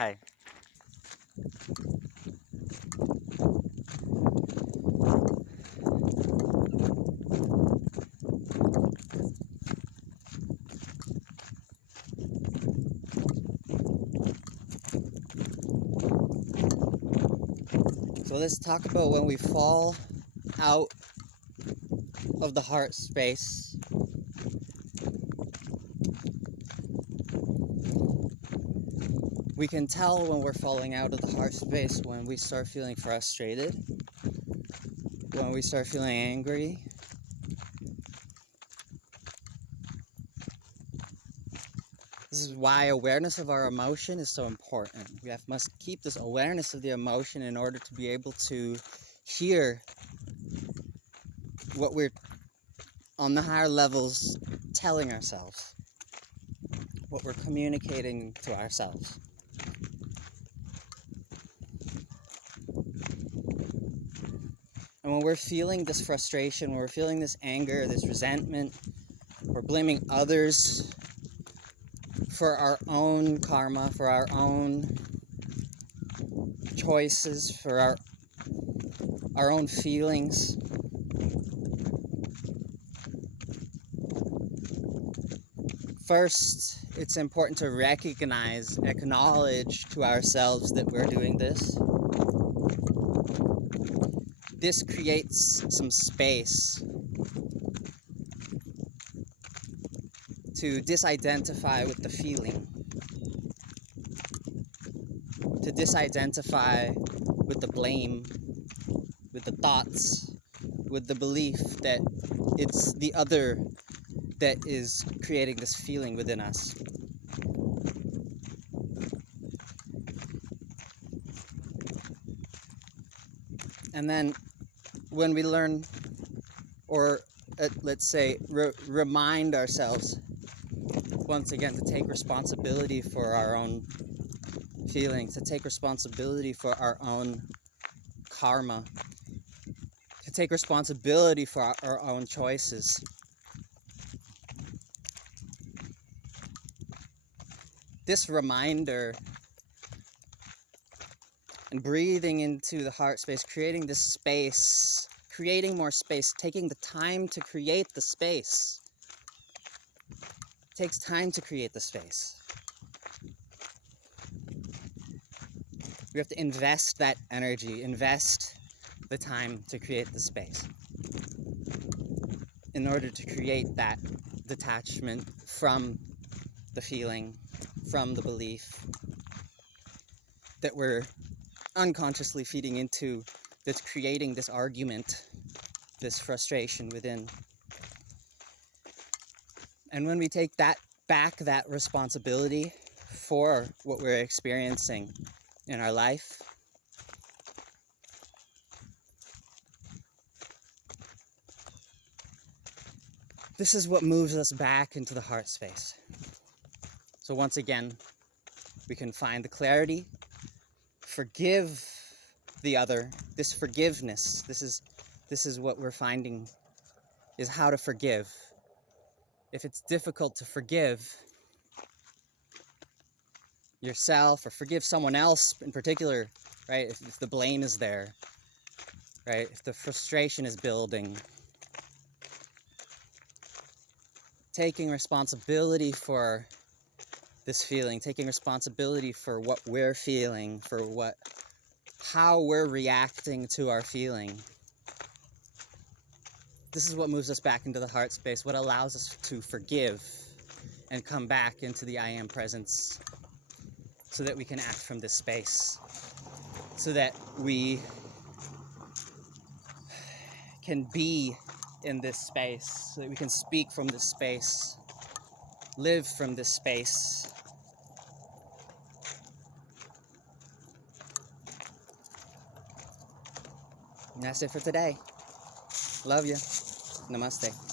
Hi. So let's talk about when we fall out of the heart space. We can tell when we're falling out of the heart space when we start feeling frustrated, when we start feeling angry. This is why awareness of our emotion is so important. We must keep this awareness of the emotion in order to be able to hear what we're on the higher levels telling ourselves, what we're communicating to ourselves. And when we're feeling this frustration, when we're feeling this anger, this resentment, we're blaming others for our own karma, for our own choices, for our own feelings. First, it's important to recognize, acknowledge to ourselves that we're doing this. This creates some space to disidentify with the feeling, to disidentify with the blame, with the thoughts, with the belief that it's the other that is creating this feeling within us. And then when we learn, or let's say remind ourselves once again to take responsibility for our own feelings, to take responsibility for our own karma, to take responsibility for our own choices. This reminder and breathing into the heart space, creating this space, creating more space, taking the time to create the space. It takes time to create the space. We have to invest that energy, invest the time to create the space in order to create that detachment from the feeling, from the belief that we're unconsciously feeding into, that's creating this argument, this frustration within. And when we take that responsibility for what we're experiencing in our life, this is what moves us back into the heart space. So once again, we can find the clarity, forgive the other. This forgiveness, this is what we're finding, is how to forgive. If it's difficult to forgive yourself or forgive someone else in particular, right? If the blame is there, right? If the frustration is building, taking responsibility for this feeling, taking responsibility for what we're feeling, for how we're reacting to our feeling. This is what moves us back into the heart space, what allows us to forgive and come back into the I am presence, so that we can act from this space, so that we can be in this space, so that we can speak from this space, live from this space. And that's it for today. Love you. Namaste.